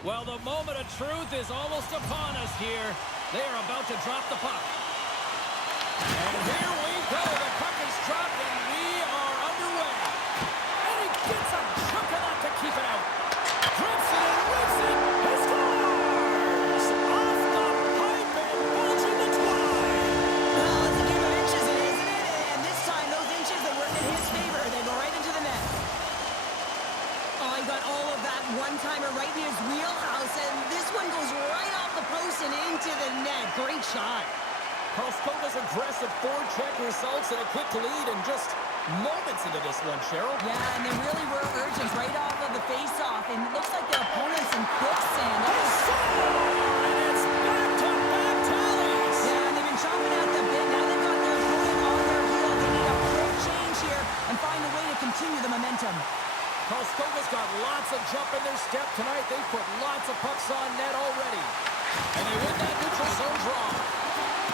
Well, the moment of truth is almost upon us here. They are about to drop the puck. And here we go. The puck is dropped, and we are underway. And he gets a chunk of that to keep it out. Drips it and whips it. He scores! Off the pipe and bulging the twine. Well, it's a game of inches, isn't it? And this time, those inches, they work in his favor. They go right into the net. Oh, he got all of that one-timer right in his wheelhouse, and this one goes right off the post and into the net. Great shot. Karlskoga's aggressive forecheck results in a quick lead and just moments into this one, Cheryl. Yeah, and there really were urgents right off of the face-off, and it looks like their opponent's in quicksand. And it's back-to-back tallies. Yeah, and they've been chomping at the bit. Now they've got their opponent on their heels. They need a quick change here and find a way to continue the momentum. Karlskoga's got lots of jump in their step tonight. They put lots of pucks on net already. And they win that neutral zone draw.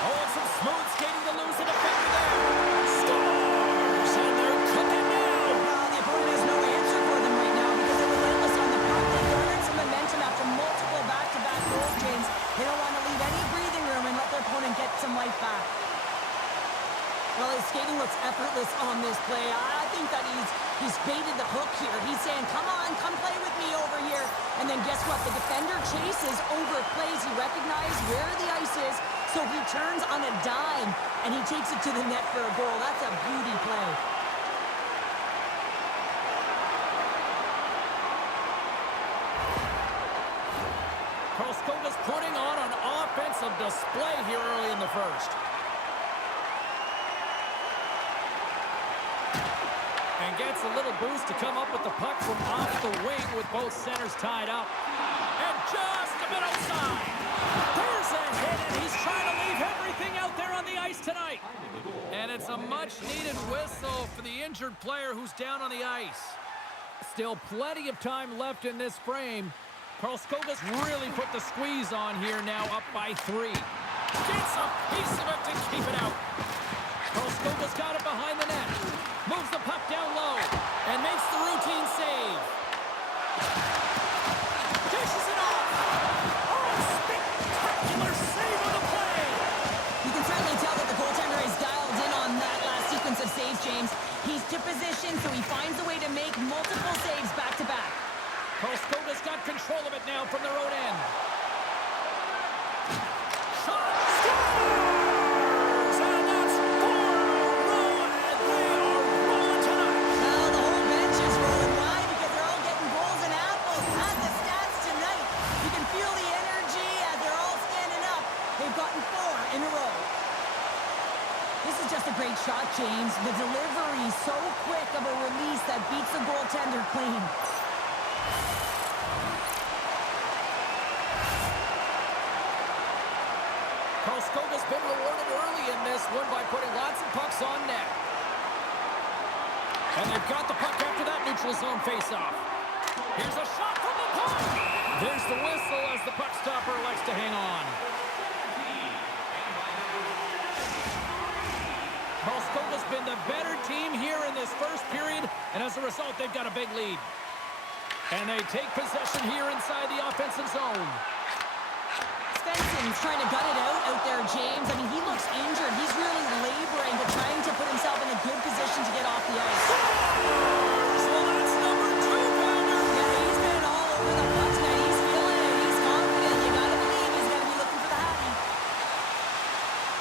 Oh, and some smooth skating to lose the defender there. Scores! And they're cooking now. Well, the opponent has no answer for them right now because they're relentless on the puck. They garnered some momentum after multiple back-to-back goals, James. They don't want to leave any breathing room and let their opponent get some life back. Well, his skating looks effortless on this play. I think that he's baited the hook here. He's saying, come on, come play with me over here. And then guess what? The defender chases, overplays. He recognizes where the ice is, so he turns on a dime, and he takes it to the net for a goal. That's a beauty play. Karlskoga's putting on an offensive display here early in the first. And gets a little boost to come up with the puck from off the wing with both centers tied up. And just a bit outside. There's a hit, and he's trying to leave everything out there on the ice tonight. And it's a much-needed whistle for the injured player who's down on the ice. Still plenty of time left in this frame. Karlskoga's really put the squeeze on here now, up by 3. Gets a piece of it to keep it out. Karlskoga's got it behind the net. Moves the puck down low and makes the routine save. Dishes it off. Oh, spectacular save of the play. You can certainly tell that the goaltender is dialed in on that last sequence of saves, James. He's to position, so he finds a way to make multiple saves back-to-back. Karlskoga's got control of it now from their own end. Shot. Scores! And that's 4 in a row, and they are rolling tonight. Well, the whole bench is rolling wide because they're all getting goals and apples. At the stats tonight, you can feel the energy as they're all standing up. They've gotten 4 in a row. This is just a great shot, James. The delivery so quick of a release that beats the goaltender clean. Karlskoga's been rewarded early in this one by putting lots of pucks on net. And they've got the puck after that neutral zone faceoff. Here's a shot from the point. There's the whistle as the puck stopper elects to hang on. Karlskoga's been the better team here in this first period, and as a result, they've got a big lead. And they take possession here inside the offensive zone. Svenson's trying to gut it out there, James. I mean, he looks injured. He's really laboring, but trying to put himself in a good position to get off the ice. Well, that's number 2, Pounder. Yeah, he's been all over the puck tonight. He's feeling it. He's confident. You gotta believe he's gonna be looking for the hattie.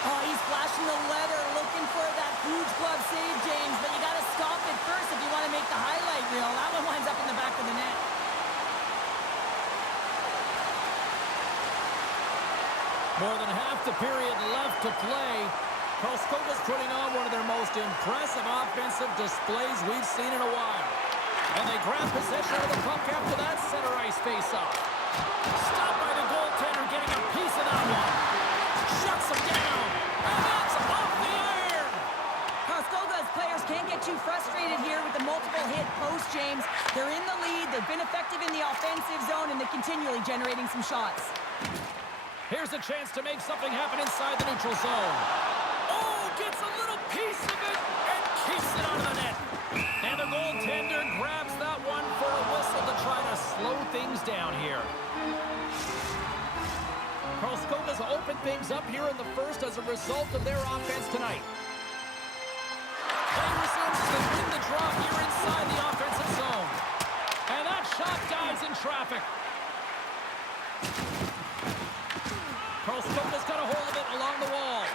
Oh, he's flashing the leather, looking for that huge glove save, James. But you gotta stop it first if you want to make the highlight reel. That one winds up in the back of the net. More than half the period left to play. Karlskoga's putting on one of their most impressive offensive displays we've seen in a while. And they grab possession of the puck after that center ice faceoff. Stopped by the goaltender, getting a piece of that one. Shuts him down. And that's off the iron. Karlskoga's players can't get too frustrated here with the multiple hit post, James. They're in the lead. They've been effective in the offensive zone, and they're continually generating some shots. Here's a chance to make something happen inside the neutral zone. Oh, gets a little piece of it and keeps it out of the net. And the goaltender grabs that one for a whistle to try to slow things down here. Karlskoga's opened things up here in the first as a result of their offense tonight. Play resumes as they win the draw here inside the offensive zone. And that shot dies in traffic. Karlskoga's got a hold of it along the wall.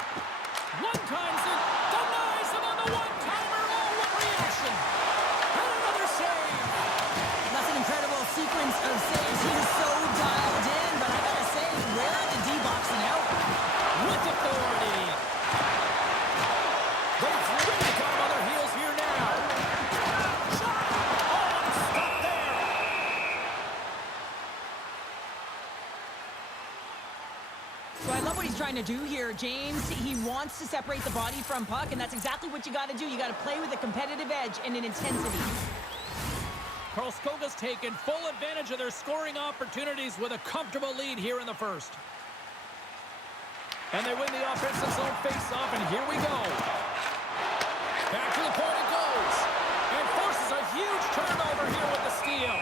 One-times it, denies him on the one-timer. Oh, what reaction! And another save! That's an incredible sequence of saves. He is so dialed in, but I gotta say, where are the D-boxing out? With authority. They've really got him on their heels here now. Shot! Oh, and stop there! So I love what he's trying to do here, James. He wants to separate the body from puck, and that's exactly what you got to do. You got to play with a competitive edge and an intensity. Karlskoga's taken full advantage of their scoring opportunities with a comfortable lead here in the first. And they win the offensive zone face-off, and here we go. Back to the point it goes. And forces a huge turnover here with the steal.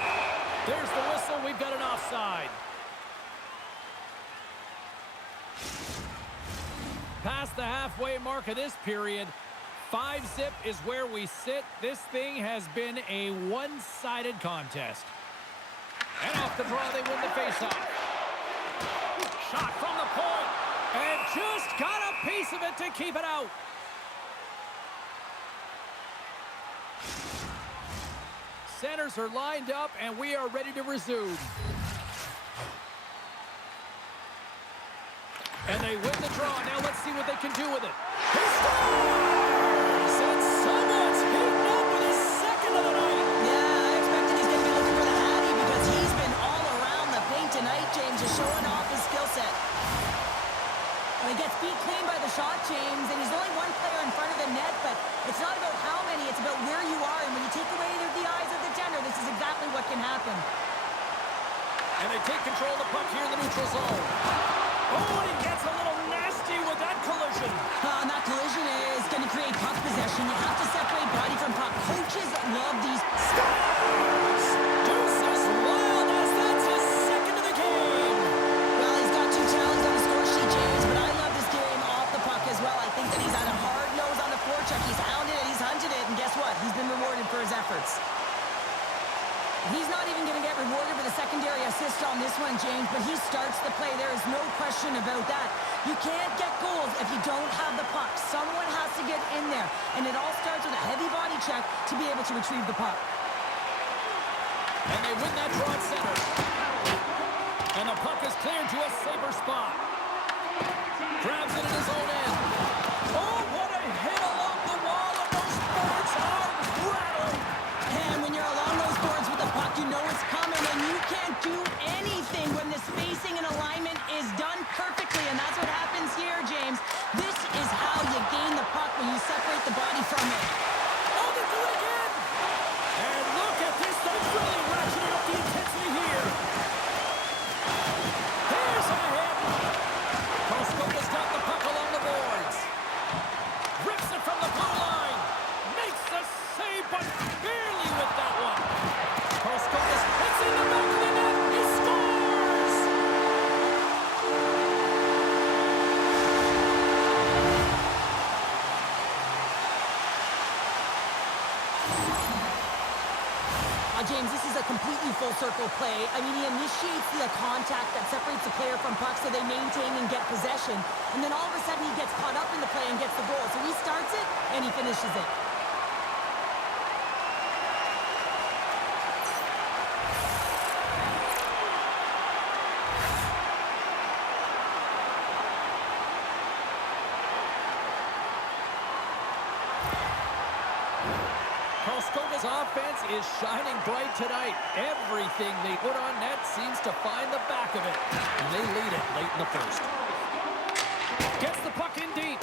There's the whistle. We've got an offside. Past the halfway mark of this period, 5-zip is where we sit. This thing has been a one-sided contest. And off the draw, they win the faceoff. Shot from the point. And just got a piece of it to keep it out. Centers are lined up, and we are ready to resume. And they win the draw. Now let's see what they can do with it. He scores! And someone's heating up with his second of the night. Yeah, I expected he's going to be looking for the Hattie because he's been all around the paint tonight, James, just showing off his skill set. Well, he gets beat clean by the shot, James, and he's only one player in front of the net, but it's not about how many, it's about where you are. And when you take away the eyes of the defender, this is exactly what can happen. And they take control of the puck here in the neutral zone. Oh, and he gets a little nasty with that collision. And that collision is going to create puck possession. You have to separate body from puck. Coaches love these. Scores! Deuces Wild as that's his second of the game. Well, he's got 2 challenges on the score sheet, James, but I love this game off the puck as well. I think that he's had a hard nose on the forecheck. He's hounded it, he's hunted it, and guess what? He's been rewarded for his efforts. He's not even going to get rewarded with a secondary assist on this one, James, but he starts the play. There is no question about that. You can't get goals if you don't have the puck. Someone has to get in there, and it all starts with a heavy body check to be able to retrieve the puck. And they win that draw at center. And the puck is cleared to a safer spot. Grabs it in his own end. Oh, what a hit along the wall, and those boards are rattling. And when you're along those boards with the puck, you know it's coming, and you can't do anything when the spacing and alignment is done perfectly, and that's what happens here, James. This is how you gain the puck when you separate the body from it. Oh, they do it again! And look at this, they're really ratcheting up the intensity here. Here's a hit. Karlskoga's got the puck along the boards. Rips it from the blue line. Makes the save, but barely with that one. Karlskoga's hits in the back of the net. He scores! James, this is a completely full circle play. I mean, he initiates the contact that separates the player from puck so they maintain and get possession. And then all of a sudden he gets caught up in the play and gets the goal. So he starts it and he finishes it. Karlskoga's offense is shining bright tonight. Everything they put on net seems to find the back of it. And they lead it late in the first. Gets the puck in deep.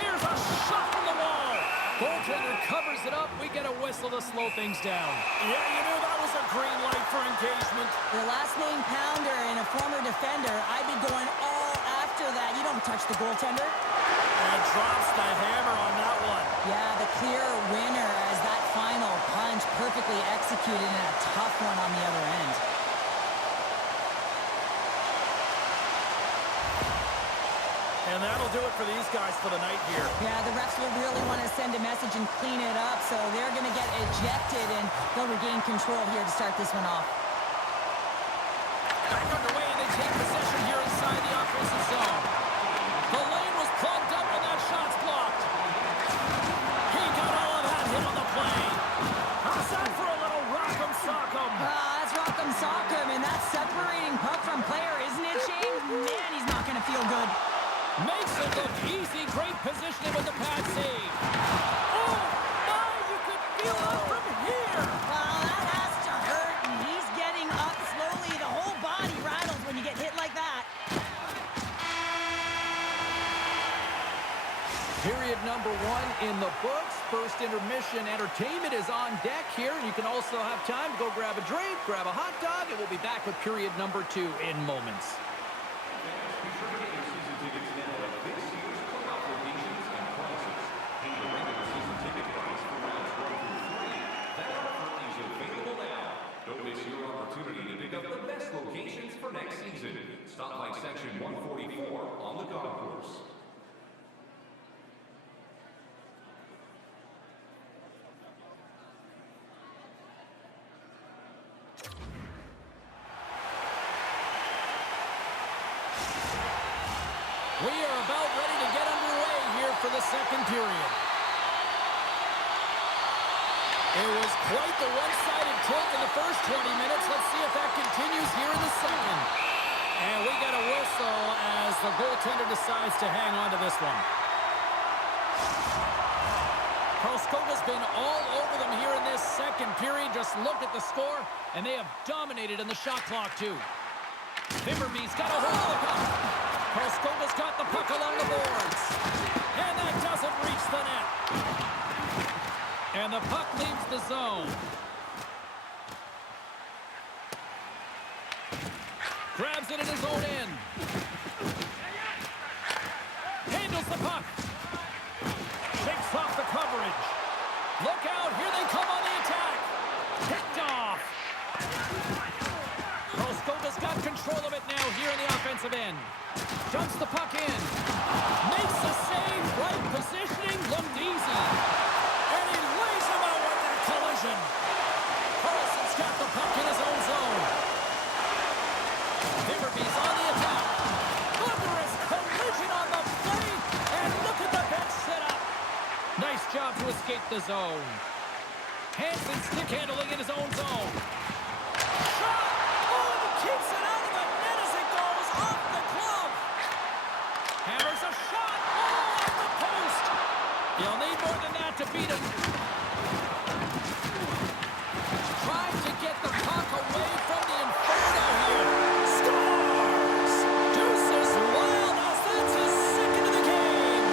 Here's a shot from the wall. Goaltender covers it up. We get a whistle to slow things down. Yeah, you knew that was a green light for engagement. The last name Pounder and a former defender, I'd be going all after that. You don't touch the goaltender. And drops the hammer on that one. Yeah, the clear winner as that final punch perfectly executed and a tough one on the other end. And that'll do it for these guys for the night here. Yeah, the refs will really want to send a message and clean it up, so they're going to get ejected, and they'll regain control here to start this one off. Back underway, and they take possession here inside the offensive zone. The lane was plugged up when that shot's blocked. He got all of that hit on the play. How's that for a little rock'em sock'em? That's rock'em sock'em, and that's separating puck from player, isn't it, Shane? Man, he's not going to feel good. Makes it look easy. Great positioning with the pad save. Oh, my, you could feel it from here. Well, that has to hurt, and he's getting up slowly. The whole body rattles when you get hit like that. Period number 1 in the books. First intermission entertainment is on deck here. You can also have time to go grab a drink, grab a hot dog, and we'll be back with period number 2 in moments. Locations for next season. Stop by section 144 on the golf course. We are about ready to get underway here for the second period. It was quite the one-sided tilt in the first 20 minutes. Let's see if that continues here in the second. And we get a whistle as the goaltender decides to hang on to this one. Karlskoga's been all over them here in this second period. Just look at the score, and they have dominated in the shot clock, too. Vimmerby's got a hold of the puck. Karlskoga's got the puck along the boards. And that doesn't reach the net. And the puck leaves the zone. Grabs it in his own end. Handles the puck. Shakes off the coverage. Look out, here they come on the attack. Picked off. Karlskoga's got control of it now here in the offensive end. Dumps the puck in. Makes the save. Right positioning. Looked easy. And he lays him out with that collision. Carlson's got the puck in his own zone. Vimmerby's on the attack. Thunderous collision on the play. And look at the bench set up. Nice job to escape the zone. Hansen stick handling in his own zone. Shot! Oh, he keeps it out of the net as it goes off the glove. Hammers a shot. Oh, at the post. You'll need more than that to beat him. Trying to get the puck away from the Inferno here. Scores! Deuces wild as that's his second of the game.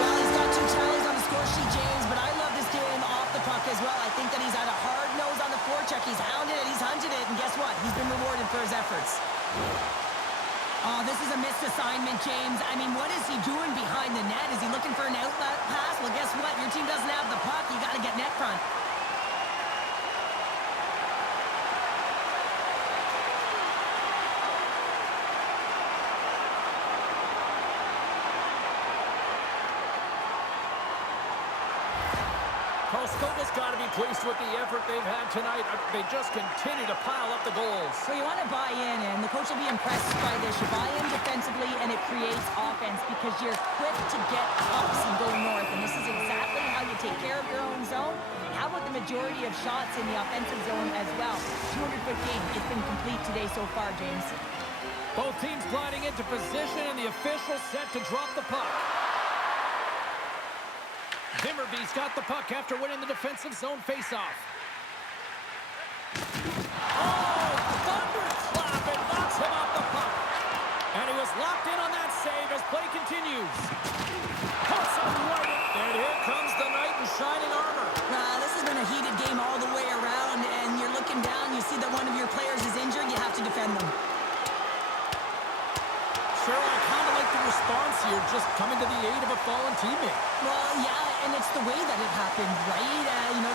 Well, he's got 2 tallies on the score sheet, James, but I love this game off the puck as well. I think that he's had a hard nose on the forecheck. He's hounded it, he's hunted it, and guess what? He's been rewarded for his efforts. Oh, this is a missed assignment, James. I mean, what is he doing behind the net? Is he looking for an outlet pass? Well, guess what? Your team doesn't have the puck. You got to get net front. Karlskoga's got to be pleased with the effort they've had tonight. They just continue to pile up the goals. So you want to buy in, and the coach will be impressed by this. You buy in defensively, and it creates offense because you're quick to get ups and go north. And this is exactly how you take care of your own zone. How about the majority of shots in the offensive zone as well? 200-foot game. It's been complete today so far, James. Both teams gliding into position, and the official set to drop the puck. Vimmerby's got the puck after winning the defensive zone faceoff. Oh, thunderclap! It knocks him off the puck. And he was locked in on that save as play continues. Puts him right. And here comes the knight in shining armor. This has been a heated game all the way around, and you're looking down, you see that one of your players is injured, you have to defend them. Sure, I kind of like the response here, just coming to the aid of a fallen teammate. Well, yeah, and it's the way that it happened, right?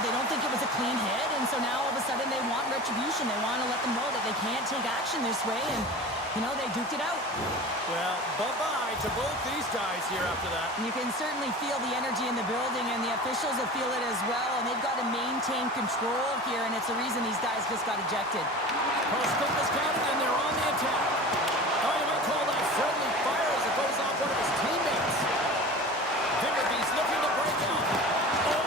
They don't think it was a clean hit, and so now all of a sudden they want retribution. They want to let them know that they can't take action this way, and You know, they duked it out. Well, bye-bye to both these guys here after that. And you can certainly feel the energy in the building, and the officials will feel it as well, and they've got to maintain control here, and it's the reason these guys just got ejected. Costa's got it, and they're on the attack. Oh, you might call that friendly fire as it goes off one of his teammates. Timberby's looking to break out. Oh,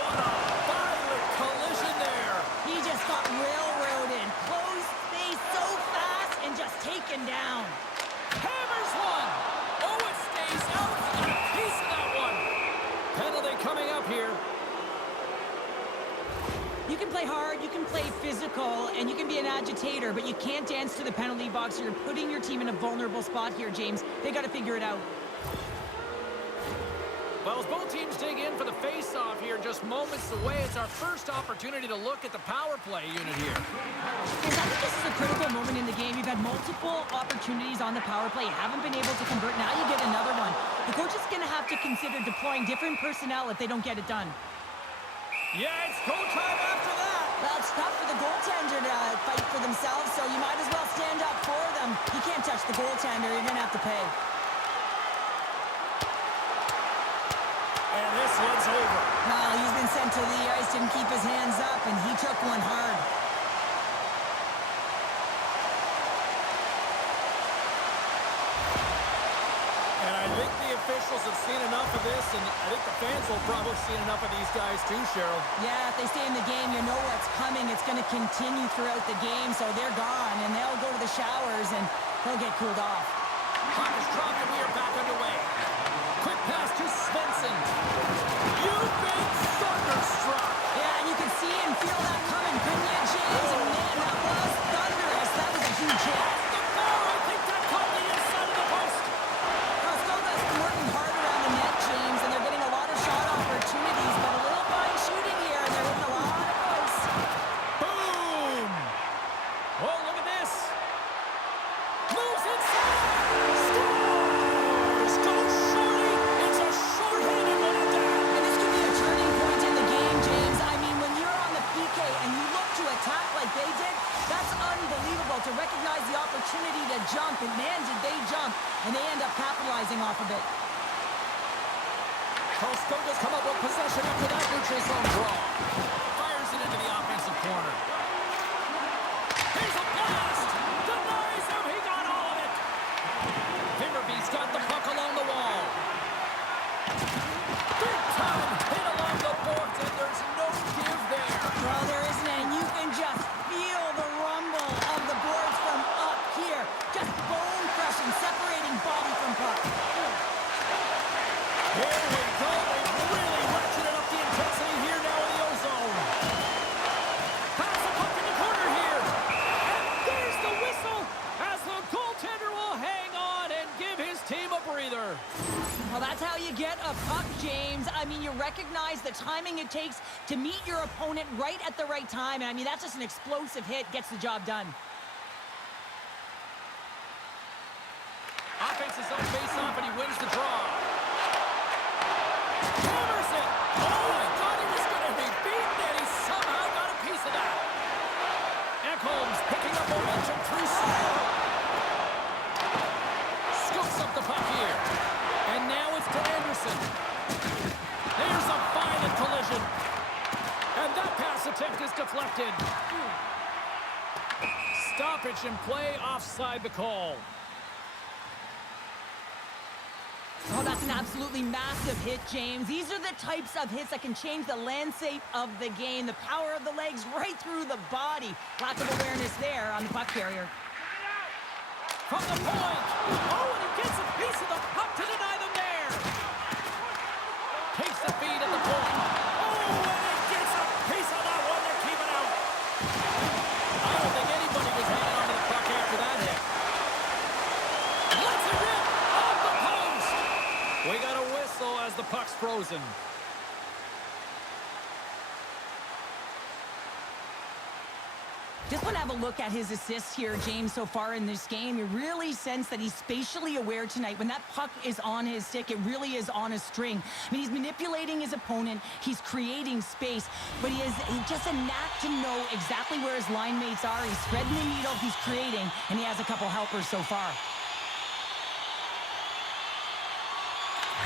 what a violent collision there. He just got railroaded. Closed space so fast and just taken down. Hammers one. Oh, it stays out. He got a piece of that one. Penalty coming up here. You can play hard, you can play physical, and you can be an agitator, but you can't dance to the penalty box. You're putting your team in a vulnerable spot here, James. They got to figure it out. Well, as both teams dig in for the face-off here, just moments away, it's our first opportunity to look at the power play unit here. And I think this is a critical moment in the game. You've had multiple opportunities on the power play. You haven't been able to convert. Now you get another one. The coach is going to have to consider deploying different personnel if they don't get it done. Yeah, it's go time after that. Well, it's tough for the goaltender to fight for themselves, so you might as well stand up for them. You can't touch the goaltender. You're going to have to pay. And this one's over. Well, he's been sent to the ice, didn't keep his hands up, and he took one hard. And I think the officials have seen enough of this, and I think the fans will probably see enough of these guys too, Cheryl. Yeah, if they stay in the game, you know what's coming. It's going to continue throughout the game, so they're gone, and they'll go to the showers, and they'll get cooled off. Puck is dropped, and we are back underway. Quick pass to Svensson. You've been thunderstruck. Yeah, and you can see and feel that coming, couldn't you, James? And man, that was thunderous. That was a huge hit. The bar, I think that caught the inside of the post. Costa's working hard around the net, James, and they're getting a lot of shot opportunities, but a little fine shooting here, and they're hitting a lot of points. Boom! Oh, look at this. Moves inside. Scores! Goes shorty. It's a short-handed one at that. And this could be a turning point in the game, James. I mean, when you're on the PK and you look to attack like they did, that's unbelievable to recognize the opportunity to jump. And man, did they jump. And they end up capitalizing off of it. Koskoga's come up with possession after that neutral zone draw. Fires it into the offensive corner. Here's a blast! Denies him! He got all of it! Timberby's got the puck along the wall. Big time hit along the boards, and there's no give there. Well, there isn't, and you can just feel the rumble of the boards from up here. Just bone-crushing, separating body from puck. Here we go. They've really ratcheted up the intensity here now in the ozone. Pass the puck in the corner here. And there's the whistle as the goaltender will hang on and give his team a breather. Well, that's how you get a puck, James. I mean, you recognize the timing it takes to meet your opponent right at the right time. And I mean, that's just an explosive hit, gets the job done. Offense is on face-off, and he wins the draw. Hammers it. Oh, I thought he was going to be beaten, and he somehow got a piece of that. Ekholm's picking up momentum through Sale. Scoops up the puck here. And now it's to Anderson. There's a violent collision. And that pass attempt is deflected. Stoppage in play, offside the call. Oh, that's an absolutely massive hit, James. These are the types of hits that can change the landscape of the game. The power of the legs right through the body. Lack of awareness there on the puck carrier. From the point. Oh, and he gets a piece of the puck to deny them there. Takes the feed at the point. Oh, and he gets a piece of that one to keep it out. I don't think anybody was hanging on to the puck after that hit. Let's it rip off the post. We got a whistle as the puck's frozen. Just want to have a look at his assists here, James, so far in this game. You really sense that he's spatially aware tonight. When that puck is on his stick, it really is on a string. I mean, he's manipulating his opponent. He's creating space, but he has just a knack to know exactly where his line mates are. He's threading the needle, he's creating, and he has a couple helpers so far.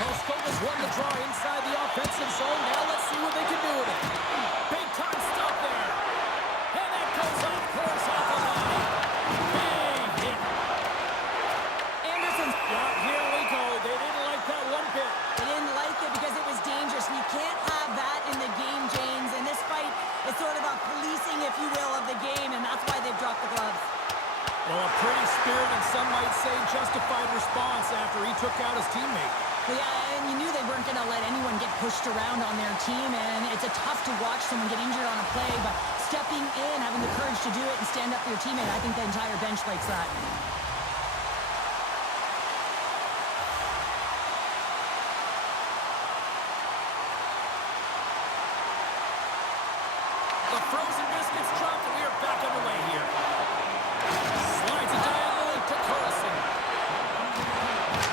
Karlskoga's won the draw inside the offensive zone. Now let's see what they can do with it. Big time stop there. And that goes off course off the line. Big hit. Anderson's... Yeah, here we go. They didn't like that one bit. They didn't like it because it was dangerous, and you can't have that in the game, James. And this fight is sort of a policing, if you will, of the game, and that's why they've dropped the gloves. Well, a pretty spirit, and some might say justified response after he took out his teammate. Well, yeah, and you knew they weren't going to let anyone get pushed around on their team, and it's tough to watch someone get injured on a play, but stepping in, having the courage to do it and stand up for your teammate, I think the entire bench likes that. The frozen biscuits dropped, and we are back underway here. Slides it diagonally to Karlsson.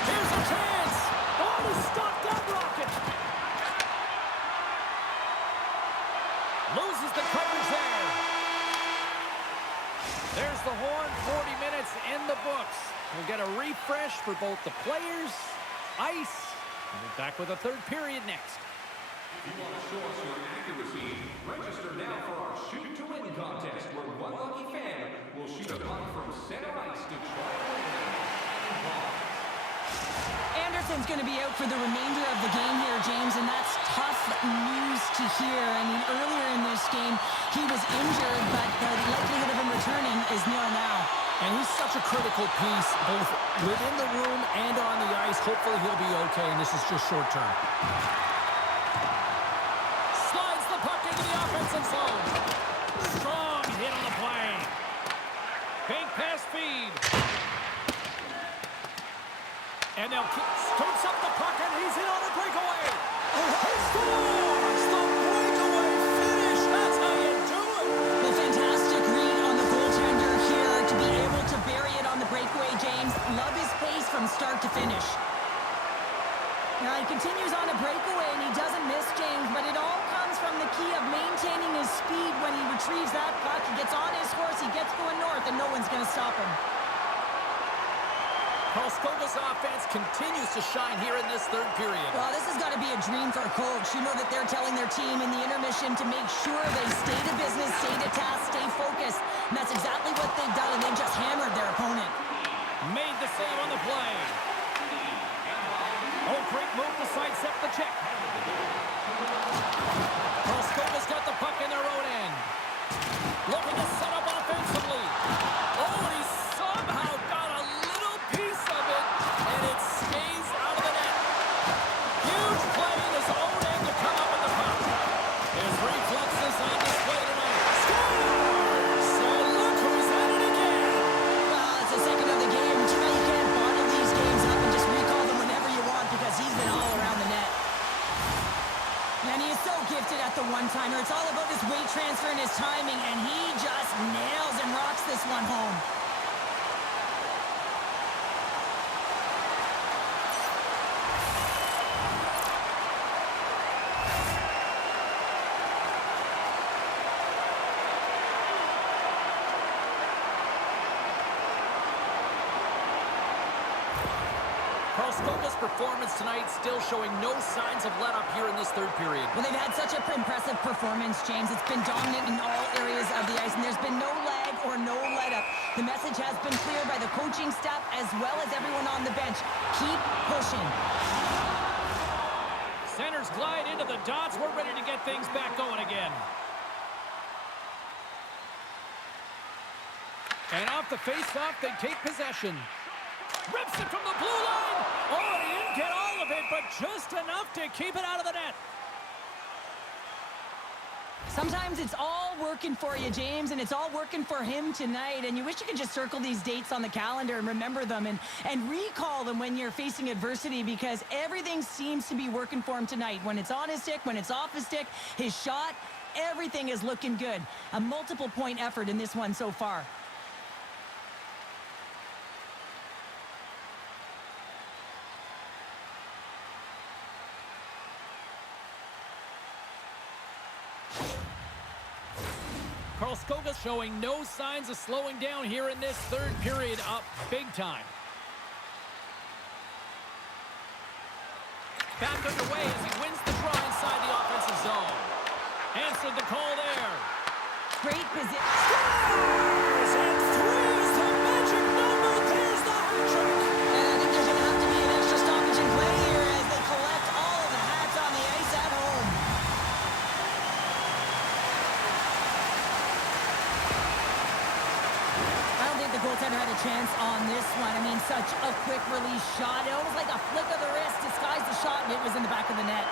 Here's a chance. Oh, he stopped that rocket. Loses the coverage there. There's the horn. 40 minutes in the books. We'll get a refresh for both the players, ice, and we're back with a third period next. If you want to show us your accuracy, register now for our Shoot to Win contest, where one lucky fan will shoot a puck from center ice to try to win the ball. Anderson's going to be out for the remainder of the game here, James, and that's tough news to hear. I mean, earlier in this game, he was injured, but the likelihood of him returning is nil now. And he's such a critical piece, both within the room and on the ice. Hopefully he'll be okay, and this is just short term. Slides the puck into the offensive zone. Strong hit on the play. Bank pass feed. And now scoops up the puck, and he's in on a breakaway. He scores! The breakaway finish! That's how you do it! Well, fantastic read on the goaltender here to be able to bury it on the breakaway, James. Love his pace from start to finish. Now, he continues on a breakaway, and he doesn't miss, James, but it all comes from the key of maintaining his speed when he retrieves that puck. He gets on his horse, he gets going north, and no one's going to stop him. Karlskoga's offense continues to shine here in this third period. Well, this has got to be a dream for a coach. You know that they're telling their team in the intermission to make sure they stay to business, stay to task, stay focused. And that's exactly what they've done, and they've just hammered their opponent. Made the save on the play. Oh, great move to sidestep the check. Karlskoga's got the puck in their own end. Looking to set up offensively. Oh, and he somehow got a little piece of it, and it stays out of the net. Huge play in his own end to come up with the puck. His reflexes on display tonight. Scores! And look who's at it again. Well, it's the second of the game. You know you can't bottle these games up and just recall them whenever you want because he's been all around the net. And he is so gifted at the one-timer. It's all about his weight transfer and his timing, and he just nails and rocks this one home. Karlskoga's performance tonight still showing no signs of let-up here in this third period. Well, they've had such an impressive performance, James. It's been dominant in all areas of the ice, and there's been no lag or no let-up. The message has been clear by the coaching staff as well as everyone on the bench. Keep pushing. Centers glide into the dots. We're ready to get things back going again. And off the face-off, they take possession. Rips it from the blue line. Oh, he didn't get all of it, but just enough to keep it out of the net. Sometimes it's all working for you, James, and it's all working for him tonight. And you wish you could just circle these dates on the calendar and remember them and recall them when you're facing adversity, because everything seems to be working for him tonight. When it's on his stick, when it's off his stick, his shot, everything is looking good. A multiple-point effort in this one so far. Karlskoga showing no signs of slowing down here in this third period, up big time. Back underway as he wins the draw inside the offensive zone. Answered the call there. Great position. Scores! And three's the magic number. There's the hat trick. And I think there's going to have to be an extra stoppage in play here as they collect all of the hats on the ice at home. I don't think the goaltender had a chance on this one. I mean, such a quick release shot. It almost like a flick of the wrist disguised the shot, and it was in the back of the net.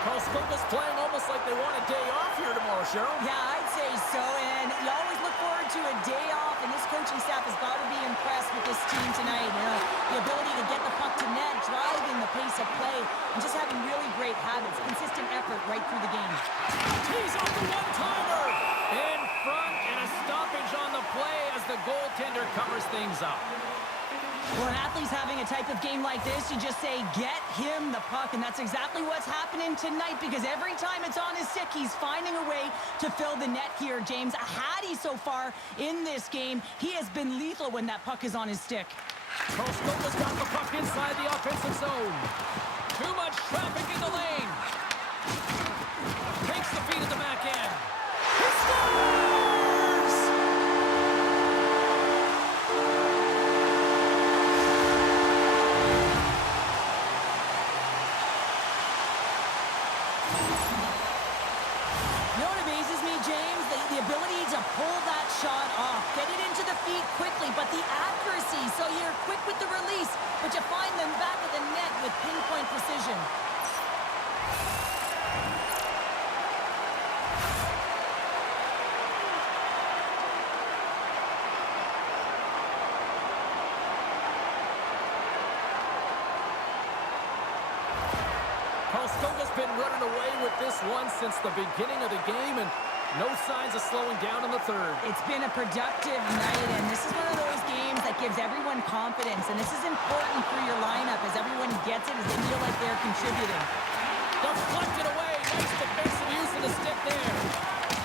Karlskoga's playing almost like they want a day off here tomorrow, Cheryl. Yeah, I'd say so, and you always look forward to a day off, and this coaching staff has got to be impressed with this team tonight. You know, the ability to get the puck to net, driving the pace of play, and just having really great habits, consistent effort right through the game. He's on the one-timer! In front, and a stoppage on the play as the goaltender covers things up. Well, an athlete's having a type of game like this, you just say, get him the puck, and that's exactly what's happening tonight, because every time it's on his stick, he's finding a way to fill the net here, James. A Hattie so far in this game. He has been lethal when that puck is on his stick. Karlskoga's got the puck inside the offensive zone. Too much traffic in the lane. Takes the feed at the back end. He scores! You know what amazes me, James? The ability to pull that shot off, get it into the feet quickly, but the accuracy. So you're quick with the release, but you find them back of the net with pinpoint precision. Karlskoga's been running away with this one since the beginning of the game, and no signs of slowing down in the third. It's been a productive night, and this is one of those games that gives everyone confidence, and this is important for your lineup as everyone gets it, as they feel like they're contributing. Deflected away. Nice defensive use of the stick there.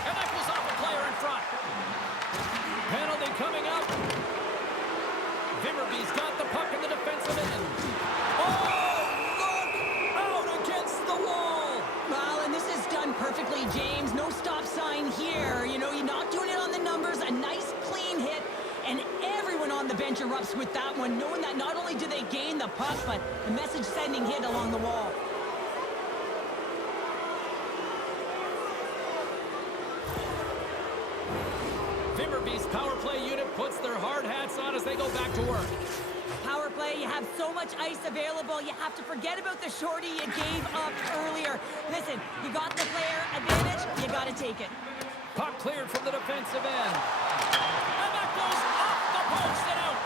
And that goes off a player in front. Penalty coming up. Vimmerby's got the puck in the defensive end. Oh, look! Out against the wall. Well, and this is done perfectly, James. No stop sign here. You know, you're not doing it on the numbers. A nice, clean hit. And everyone on the bench erupts with that one, knowing that not only do they gain the puck, but the message-sending hit along the wall. Vimmerby's power play unit puts their hard hats on as they go back to work. Power play, you have so much ice available, you have to forget about the shorty you gave up earlier. Listen, you got the player advantage, you got to take it. Puck cleared from the defensive end. And that goes off the post and out.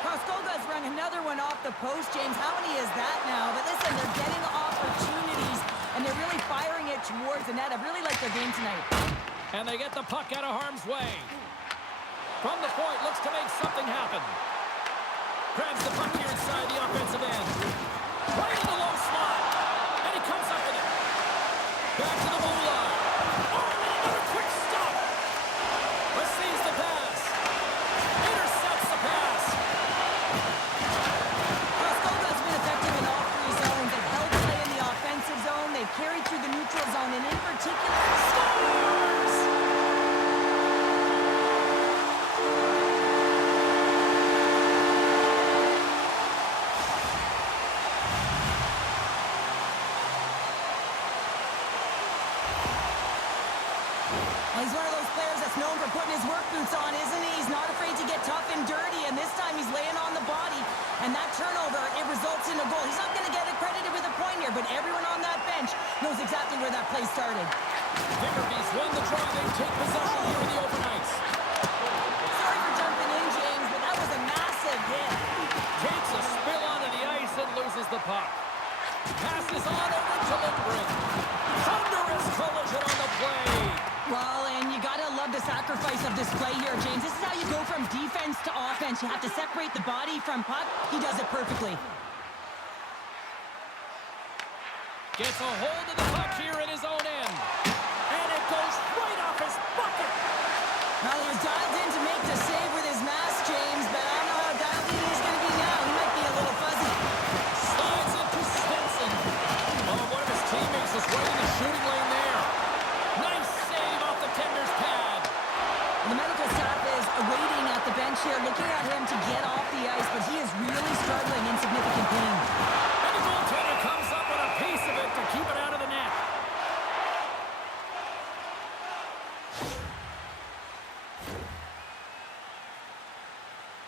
Karlskoga's run another one off the post, James. How many is that now? But listen, they're getting opportunities, and they're really firing it towards the net. I really like their game tonight. And they get the puck out of harm's way. From the point, looks to make something happen. Grabs the puck here inside the offensive end. Right in the low slot. And he comes up with it. Back to the blue line. Oh, another quick stop. Receives the pass. Intercepts the pass. Karlskoga's been effective in all three zones. They've held play in the offensive zone. They've carried through the neutral zone, and in particular, scores! Well, he's one of those players that's known for putting his work boots on, isn't he? He's not afraid to get tough and dirty, and this time he's laying on the body. And that turnover, it results in a goal. He's not going to get accredited with a point here, but everyone on that bench knows exactly where that play started. Timberbees won the draw. They take possession here in the overnights. Sorry for jumping in, James, but that was a massive hit. Takes a spill onto the ice and loses the puck. Passes on over to Lindgren. Thunderous collision on the play. Well, and you gotta love the sacrifice of this play here, James. This is how you go from defense to offense. You have to separate the body from puck. He does it perfectly. Gets a hold of the puck here in his own end. And it goes right off his bucket. Well, he was dialed in to make the save with his mask, James, but I don't know how dialed in he's going to be now. He might be a little fuzzy. Slides into Svensson. Oh, one of his teammates is right in the shooting lane there. Nice save off the tender's pad. The medical staff is waiting at the bench here, looking at him to get off the ice, but he is really struggling in significant pain. And the goaltender comes up with a piece of it to keep it out of the net.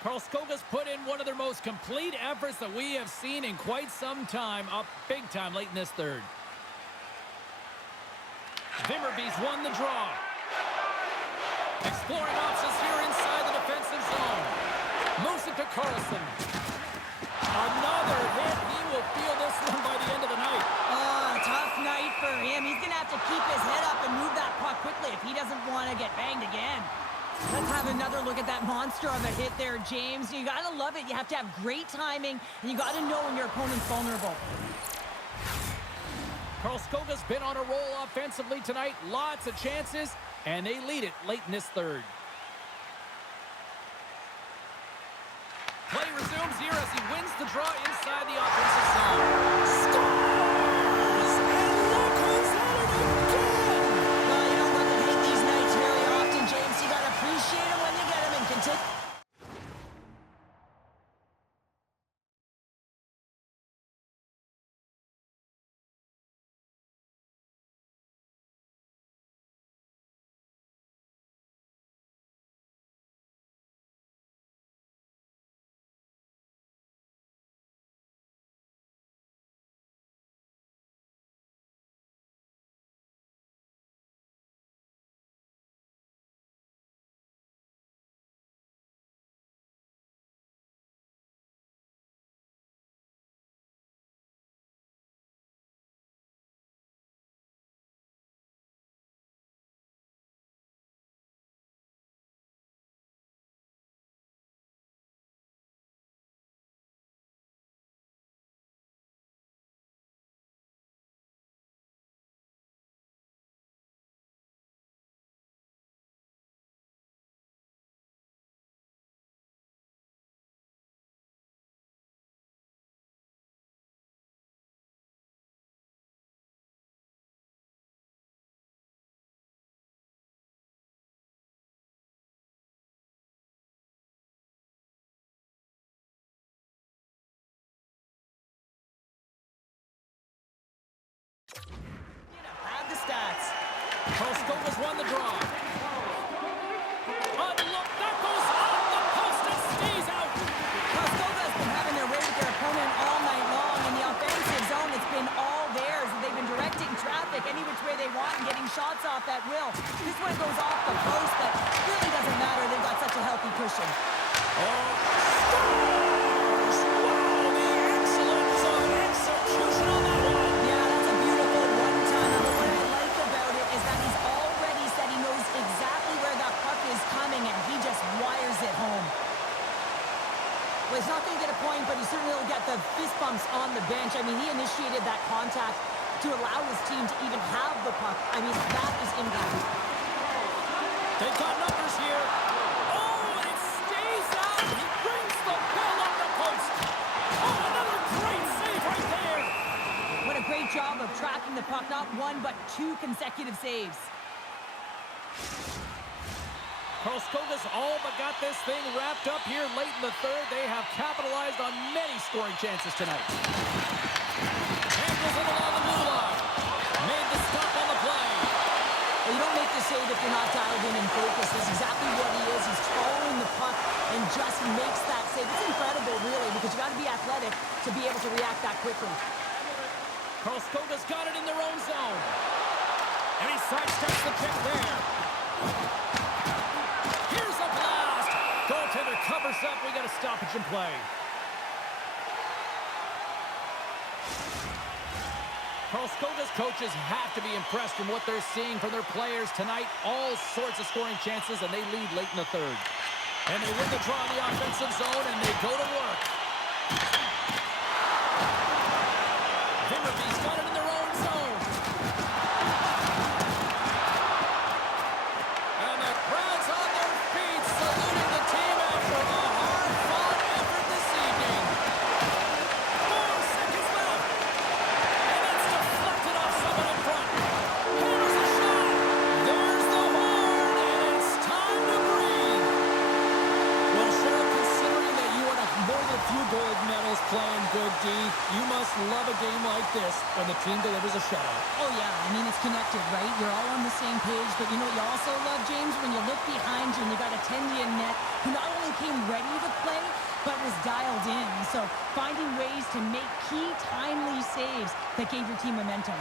Karlskoga's put in one of their most complete efforts that we have seen in quite some time, up big time late in this third. Timberbees won the draw. Exploring options here inside the defensive zone. Moves it to Carlson. Another hit. He will feel this one by the end of the night. Oh, tough night for him. He's going to have to keep his head up and move that puck quickly if he doesn't want to get banged again. Let's have another look at that monster of a hit there, James. You got to love it. You have to have great timing, and you got to know when your opponent's vulnerable. Karlskoga's been on a roll offensively tonight. Lots of chances, and they lead it late in this third. Play resumes here as he wins the draw inside the offensive zone. Scores! And look who's at it again! Well, you don't want to hate these nights very often, James. You got to appreciate them when you get them and continue. Have the stats. Karlskoga's won the draw. Oh, look, that goes off the post and stays out. Karlskoga's been having their way with their opponent all night long. In the offensive zone, it's been all theirs. They've been directing traffic any which way they want and getting shots off at will. This one goes off the post, but really doesn't matter. They've got such a healthy cushion. Scores! Wow, the excellence of execution on that one. Yeah, that's a beautiful one-timer. But what I like about it is that he's already said he knows exactly where that puck is coming, and he just wires it home. Well, he's not going to get a point, but he certainly will get the fist bumps on the bench. I mean, he initiated that contact to allow his team to even have the puck. I mean, that is impact. They've got numbers here. Oh, and it stays out. He brings the bell on the post. Oh, another great save right there. What a great job of tracking the puck. Not one, but two consecutive saves. Karlskoga's all but got this thing wrapped up here late in the third. They have capitalized on many scoring chances tonight. Angles it along the blue line. Made the stop on the play. Well, you don't make the save if you're not dialed in and focused. That's exactly what he is. He's following the puck and just makes that save. It's incredible, really, because you got to be athletic to be able to react that quickly. Karlskoga's got it in their own zone. And he sidesteps the kick there. Here's a blast. Goaltender covers up. We got a stoppage in play. Karlskoga's coaches have to be impressed from what they're seeing from their players tonight. All sorts of scoring chances, and they lead late in the third. And they win the draw in the offensive zone, and they go to work. Vimmerby's got it in their own zone. And the crowd's on their feet, saluting the team after a hard-fought effort this evening. 4 seconds left. And it's deflected off someone in front. Here's the shot. There's the horn, and it's time to breathe. Well, Cheryl, considering that you won more than a few gold medals playing good D, you must love a game like this when the team delivers a shutout. Oh, yeah. I mean, it's connected, right? You're all on the same page. But you know what you also love, James? When you look behind you and you got a Tendy in net who not only came ready to play, but was dialed in. So finding ways to make key, timely saves that gave your team momentum.